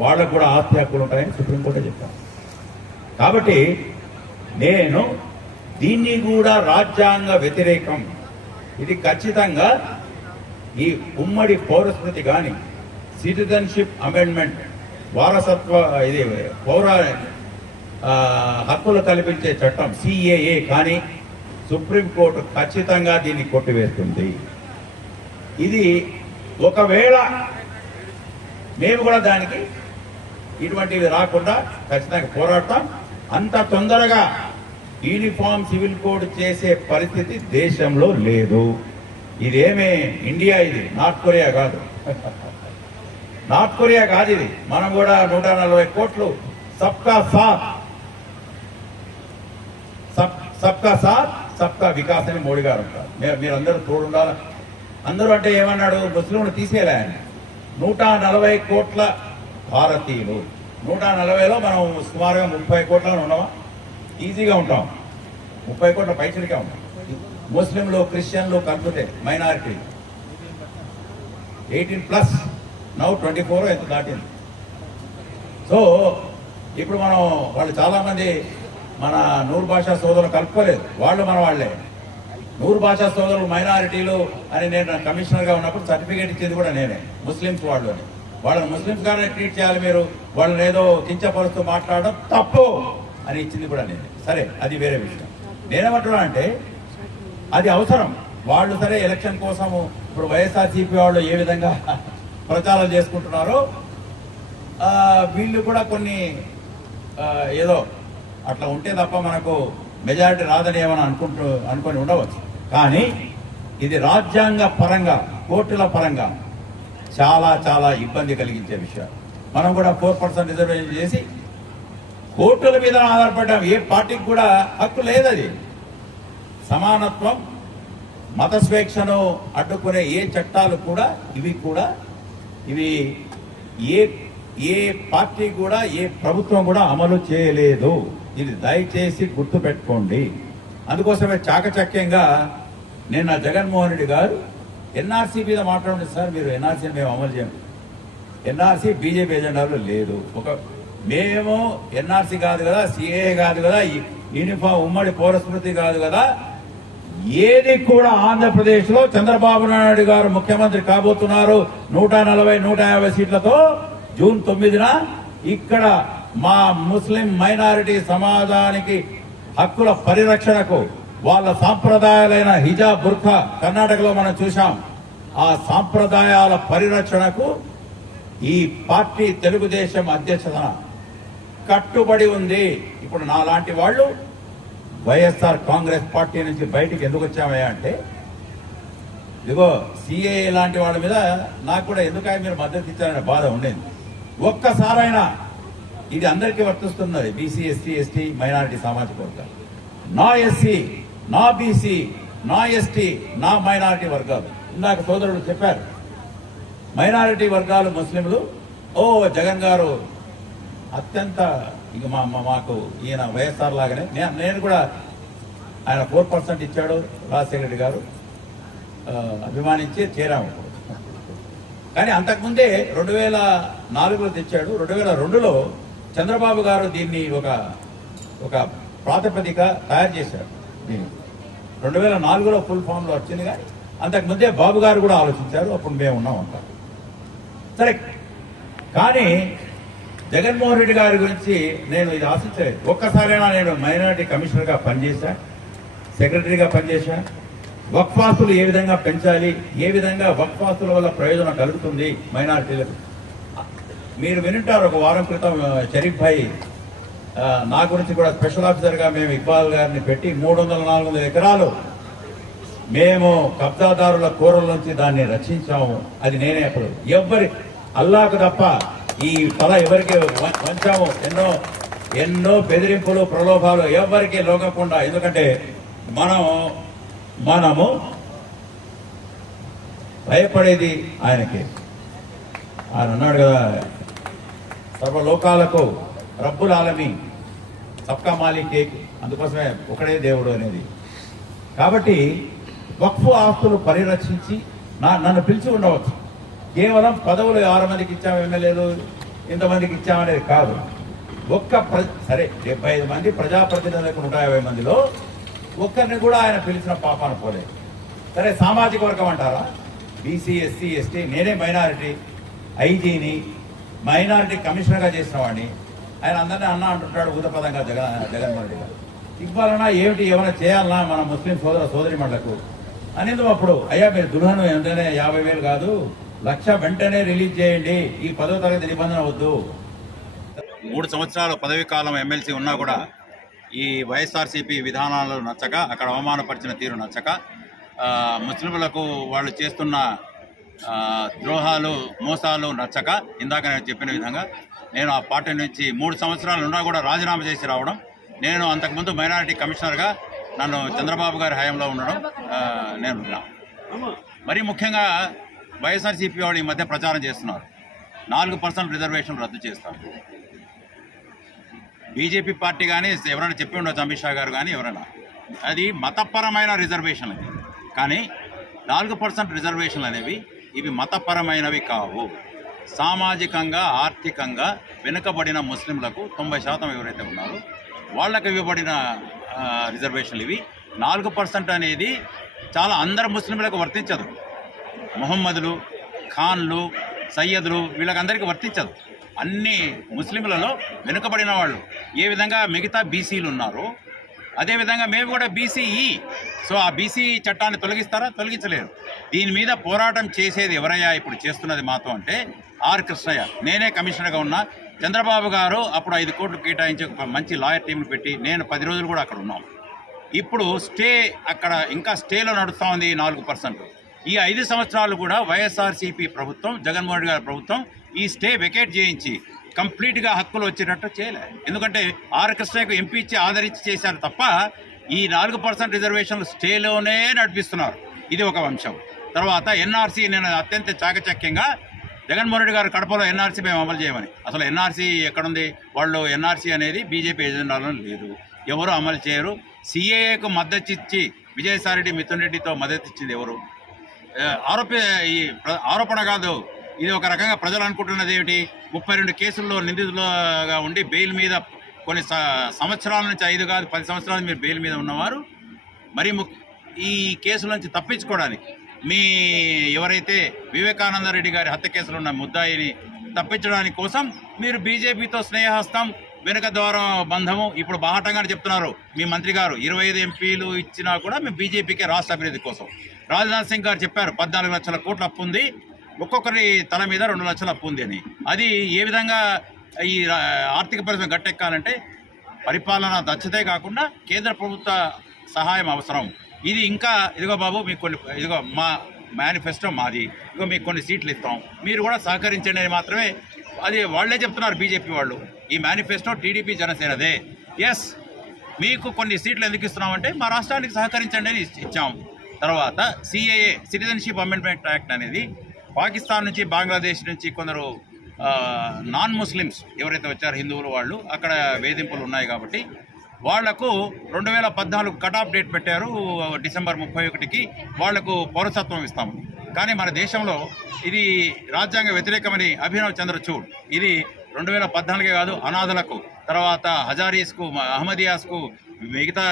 వాళ్ళకు కూడా ఆస్తి హక్కులు ఉంటాయని సుప్రీంకోర్టు చెప్పారు. కాబట్టి నేను దీన్ని కూడా రాజ్యాంగ వ్యతిరేకం, ఇది ఖచ్చితంగా ఈ ఉమ్మడి పౌరస్మృతి కానీ సిటిజన్షిప్ అమెండ్మెంట్ వారసత్వ ఇది పౌర హక్కులు కల్పించే చట్టం CAA కానీ సుప్రీంకోర్టు ఖచ్చితంగా దీన్ని కొట్టివేస్తుంది. ఇది ఒకవేళ మేము కూడా దానికి ఇటువంటివి రాకుండా ఖచ్చితంగా పోరాడతాం. అంత తొందరగా యూనిఫామ్ సివిల్ కోడ్ చేసే పరిస్థితి దేశంలో లేదు. ఇదేమే ఇండియా, ఇది నార్త్ కొరియా కాదు. నార్త్ కొరియా కాదు ఇది. మనం కూడా 140 కోట్లు సబ్కా సాత్ సబ్కా వికాస్ అని మోడీ గారు అంటారు. మీరందరూ తోడుండాలి. అందరూ అంటే ఏమన్నాడు, ముస్లింలు తీసేయాలి ఆయన. 140 కోట్ల భారతీయులు, 140లో మనం సుమారుగా 30 కోట్లను ఉన్నామా? ఈజీగా ఉంటాం. 30 కోట్ల పైసలకే ఉంటాం. ముస్లింలు, క్రిస్టియన్లు కలిపితే మైనారిటీ 18+, నౌ 24 ఎంత దాటింది. సో ఇప్పుడు మనం వాళ్ళు చాలామంది మన నూరు భాషా సోదరులు కలుపుకోలేదు. వాళ్ళు మన వాళ్లే. నూరు భాషా సోదరులు మైనారిటీలు అని నేను కమిషనర్గా ఉన్నప్పుడు సర్టిఫికేట్ ఇచ్చేది కూడా నేనే. ముస్లింస్ వాళ్ళు అని, వాళ్ళని ముస్లింస్ గానే ట్రీట్ చేయాలి, మీరు వాళ్ళని ఏదో కించపరుస్తూ మాట్లాడడం తప్పు అని ఇచ్చింది కూడా నేనే. సరే, అది వేరే విషయం. నేనేమంటున్నా అంటే అది అవసరం. వాళ్ళు సరే ఎలక్షన్ కోసము ఇప్పుడు వైఎస్ఆర్సీపీ వాళ్ళు ఏ విధంగా ప్రచారం చేసుకుంటున్నారో వీళ్ళు కూడా కొన్ని ఏదో అట్లా ఉంటే తప్ప మనకు మెజారిటీ రాదని ఏమని అనుకొని ఉండవచ్చు. కానీ ఇది రాజ్యాంగ పరంగా, కోర్టుల పరంగా చాలా చాలా ఇబ్బంది కలిగించే విషయాలు. మనం కూడా 4% రిజర్వేషన్ చేసి కోర్టుల మీద ఆధారపడ్డాం. ఏ పార్టీకి కూడా హక్కు లేదు. అది సమానత్వం, మత స్వేచ్ఛను అడ్డుకునే ఏ చట్టాలు కూడా ఇవి ఏ పార్టీ కూడా, ఏ ప్రభుత్వం కూడా అమలు చేయలేదు. ఇది దయచేసి గుర్తుపెట్టుకోండి. అందుకోసమే చాకచక్యంగా నిన్న జగన్మోహన్ రెడ్డి గారు ఎన్ఆర్సీ మీద మాట్లాడండి సార్, మీరు ఎన్ఆర్సీని మేము అమలు చేయండి. ఎన్ఆర్సీ బీజేపీ ఎజెండాలో లేదు. మేము ఎన్ఆర్సీ కాదు కదా, CAA కాదు కదా, యూనిఫామ్ ఉమ్మడి పౌరస్మృతి కాదు కదా, ఏది కూడా ఆంధ్రప్రదేశ్లో చంద్రబాబు నాయుడు గారు ముఖ్యమంత్రి కాబోతున్నారు 140-150 సీట్లతో జూన్ 9న. ఇక్కడ మా ముస్లిం మైనారిటీ సమాజానికి హక్కుల పరిరక్షణకు, వాళ్ళ సాంప్రదాయాలైన హిజాబ్, బుర్ఖా కర్ణాటకలో మనం చూశాం, ఆ సాంప్రదాయాల పరిరక్షణకు ఈ పార్టీ తెలుగుదేశం అధ్యక్షతన కట్టుబడి ఉంది. ఇప్పుడు నాలాంటి వాళ్ళు వైఎస్ఆర్ కాంగ్రెస్ పార్టీ నుంచి బయటికి ఎందుకు వచ్చామయ్యా అంటే, ఇదిగో CAA లాంటి వాళ్ళ మీద నాకు కూడా ఎందుకని మీరు మద్దతు ఇచ్చారనే బాధ ఉండేది. ఒక్కసారైనా ఇది అందరికీ వర్తిస్తున్నది. BC, SC, ST మైనారిటీ సామాజిక వర్గాలు, నా SC, నా BC, నా ST, నా మైనారిటీ వర్గాలు. ఇందాక సోదరుడు చెప్పారు, మైనారిటీ వర్గాలు ముస్లింలు. జగన్ గారు అత్యంత ఇక మాకు ఈయన వైఎస్ఆర్ లాగానే నేను కూడా ఆయన 4% ఇచ్చాడు రాజశేఖర రెడ్డి గారు, అభిమానించి చేరాము. కానీ అంతకుముందే 2004లో తెచ్చాడు. 2002లో చంద్రబాబు గారు దీన్ని ఒక ప్రాతిపదిక తయారు చేశారు. 2004లో ఫుల్ ఫామ్లో వచ్చింది. కానీ అంతకుముందే బాబు గారు కూడా ఆలోచించారు. అప్పుడు మేము ఉన్నాం అంటారు. సరే, కానీ జగన్మోహన్ రెడ్డి గారి గురించి నేను ఇది ఆశించలేదు. ఒక్కసారైనా నేను మైనారిటీ కమిషనర్గా పనిచేశా, సెక్రటరీగా పనిచేశా. వక్ఫాస్తులు ఏ విధంగా పెంచాలి, ఏ విధంగా వక్ఫాస్తుల వల్ల ప్రయోజనం కలుగుతుంది మైనారిటీలకు. మీరు వినుంటారు, ఒక వారం క్రితం షరీఫ్ భాయ్ నా గురించి కూడా స్పెషల్ ఆఫీసర్గా మేము ఇక్బాల్ గారిని పెట్టి 300-400 ఎకరాలు మేము కబ్జాదారుల కూరల నుంచి దాన్ని రక్షించాము. అది నేనే. అప్పుడు ఎవ్వరి అల్లాకు తప్ప ఈ తల ఎవరికి వంచాము, ఎన్నో బెదిరింపులు ప్రలోభాలు ఎవరికి లోకకుండా. ఎందుకంటే మనము భయపడేది ఆయనకి. ఆయన అన్నాడు కదా, సర్వలోకాలకు రబ్బుల్ ఆలమీ, సబ్కా మాలిక్ ఏక్, అందుకోసమే ఒకడే దేవుడు అనేది. కాబట్టి వక్ఫ్ ఆస్తులు పరిరక్షించి నన్ను పిలిచి ఉండవచ్చు. కేవలం పదవులు 6 మందికి ఇచ్చాము, ఎమ్మెల్యేలు ఇంతమందికి ఇచ్చామనేది కాదు. సరే 75 మంది ప్రజాప్రతినిధులకు 150 మందిలో ఒక్కరిని కూడా ఆయన పిలిచిన పాపాన పోలేదు. సరే సామాజిక వర్గం అంటారా, బీసీ ఎస్సీ ఎస్టీ, నేనే మైనారిటీ ఐజీని మైనారిటీ కమిషనర్గా చేసిన వాడిని ఆయన అందరినీ అన్న అంటుంటాడు ఊతపదంగా జగన్మోహన్ రెడ్డి గారు. ఇవ్వాలన్నా ఏమిటి, ఏమైనా చేయాలన్నా మన ముస్లిం సోదరిమణులకు అనేది. అప్పుడు అయ్యా మీరు దుల్హను వెంటనే 50,000 కాదు, 1,00,000 వెంటనే రిలీజ్ చేయండి, ఈ 10వ తరగతి నిబంధన వద్దు. 3 సంవత్సరాల పదవీ కాలం ఎమ్మెల్సీ ఉన్నా కూడా ఈ వైఎస్ఆర్సీపీ విధానాలు నచ్చక, అక్కడ అవమానపరిచిన తీరు నచ్చక, ముస్లింలకు వాళ్ళు చేస్తున్న ద్రోహాలు మోసాలు నచ్చక, ఇందాక నేను చెప్పిన విధంగా నేను ఆ పార్టీ నుంచి 3 సంవత్సరాలు ఉన్నా కూడా రాజీనామా చేసి రావడం. నేను అంతకుముందు మైనారిటీ కమిషనర్గా నన్ను చంద్రబాబు గారి హయాంలో ఉండడం నేను ఉన్నా. మరీ ముఖ్యంగా వైఎస్ఆర్సీపీ వాళ్ళు ఈ మధ్య ప్రచారం చేస్తున్నారు, 4% రిజర్వేషన్లు రద్దు చేస్తారు. బీజేపీ పార్టీ కానీ ఎవరైనా చెప్పి ఉండొచ్చు, అమిత్ షా గారు కానీ ఎవరైనా, అది మతపరమైన రిజర్వేషన్లు అది. కానీ 4% రిజర్వేషన్లు అనేవి ఇవి మతపరమైనవి కావు. సామాజికంగా ఆర్థికంగా వెనుకబడిన ముస్లింలకు 90% ఎవరైతే ఉన్నారో వాళ్ళకు ఇవ్వబడిన రిజర్వేషన్లు ఇవి. 4% అనేది చాలా అందరు ముస్లింలకు వర్తించదు. మొహమ్మదులు, ఖాన్లు, సయ్యదులు వీళ్ళకందరికీ వర్తించదు. అన్ని ముస్లింలలో వెనుకబడిన వాళ్ళు ఏ విధంగా మిగతా బీసీలు ఉన్నారో అదేవిధంగా మేము కూడా బీసీఈ. సో ఆ బీసీ చట్టాన్ని తొలగిస్తారా? తొలగించలేరు. దీని మీద పోరాటం చేసేది ఎవరయ్యా ఇప్పుడు చేస్తున్నది మాతో అంటే ఆర్ కృష్ణయ్య. నేనే కమిషనర్గా ఉన్నా, చంద్రబాబు గారు అప్పుడు 5 కోట్లు కేటాయించి మంచి లాయర్ టీంలు పెట్టి నేను 10 రోజులు కూడా అక్కడ ఉన్నాం. ఇప్పుడు స్టే అక్కడ ఇంకా స్టేలో నడుస్తూ ఉంది 4%. ఈ 5 సంవత్సరాలు కూడా వైఎస్ఆర్సీపీ ప్రభుత్వం, జగన్మోహన్ రెడ్డి గారి ప్రభుత్వం ఈ స్టే వెకేట్ చేయించి కంప్లీట్గా హక్కులు వచ్చేటట్టు చేయలేదు. ఎందుకంటే ఆర్ కృష్ణయ్యకు ఎంపీ ఇచ్చి ఆదరించి చేశారు తప్ప ఈ 4% రిజర్వేషన్లు స్టేలోనే నడిపిస్తున్నారు. ఇది ఒక అంశం. తర్వాత ఎన్ఆర్సీ, నేను అత్యంత చాకచక్యంగా జగన్మోహన్ రెడ్డి గారు కడపలో ఎన్ఆర్సీ మేము అమలు చేయమని, అసలు ఎన్ఆర్సీ ఎక్కడుంది? వాళ్ళు ఎన్ఆర్సీ అనేది బీజేపీ ఎజెండాలో లేదు, ఎవరు అమలు చేయరు. సిఏఏకు మద్దతు ఇచ్చి విజయసాయిరెడ్డి మిథున్ రెడ్డితో మద్దతు ఇచ్చింది ఎవరు? ఆరోపణ కాదు, ఇది ఒక రకంగా ప్రజలు అనుకుంటున్నది ఏమిటి, 32 కేసుల్లో నిందితులుగా ఉండి బెయిల్ మీద కొన్ని సంవత్సరాల నుంచి 5 కాదు 10 సంవత్సరాలు మీరు బెయిల్ మీద ఉన్నవారు మరి ఈ కేసుల నుంచి తప్పించుకోవడానికి ఎవరైతే వివేకానంద రెడ్డి గారి హత్య కేసులో ఉన్న ముద్దాయిని తప్పించడానికి కోసం మీరు బీజేపీతో స్నేహహస్తం, వెనుక ద్వారం బంధము ఇప్పుడు బాహటంగానే చెప్తున్నారు. మీ మంత్రి గారు 25 ఎంపీలు ఇచ్చినా కూడా మేము బీజేపీకే రాష్ట్ర అభివృద్ధి కోసం. రాజ్నాథ్ సింగ్ గారు చెప్పారు 14 లక్షల కోట్ల అప్పు ఉంది, ఒక్కొక్కరి తల మీద 2 లక్షల అప్పు ఉంది అని. అది ఏ విధంగా ఈ ఆర్థిక పరిస్థితి గట్టెక్కాలంటే పరిపాలన దక్షతే కాకుండా కేంద్ర ప్రభుత్వ సహాయం అవసరం. ఇది ఇంకా ఇదిగో బాబు మీకు ఇదిగో మా మేనిఫెస్టో మాది, ఇదిగో మీకు కొన్ని సీట్లు ఇస్తాం, మీరు కూడా సహకరించండి అని మాత్రమే అది వాళ్ళే చెప్తున్నారు బీజేపీ వాళ్ళు. ఈ మేనిఫెస్టో టీడీపీ జనసేనదే. ఎస్, మీకు కొన్ని సీట్లు ఎందుకు ఇస్తున్నామంటే మా రాష్ట్రానికి సహకరించండి అని ఇచ్చాం. తర్వాత సిఏఏ, సిటిజన్షిప్ అమెండ్మెంట్ యాక్ట్ అనేది పాకిస్తాన్ నుంచి, బంగ్లాదేశ్ నుంచి కొందరు నాన్ ముస్లిమ్స్ ఎవరైతే వచ్చారో హిందువులు, వాళ్ళు అక్కడ వేధింపులు ఉన్నాయి కాబట్టి వాళ్లకు 2014 కటాఫ్ డేట్ పెట్టారు, డిసెంబర్ 31కి వాళ్లకు పౌరసత్వం ఇస్తాము. కానీ మన దేశంలో ఇది రాజ్యాంగ వ్యతిరేకమని అభినవ్ చంద్రచూడ్ ఇది 2014 కాదు, అనాథలకు, తర్వాత హజారీస్కు, అహ్మదియాస్కు, మిగతా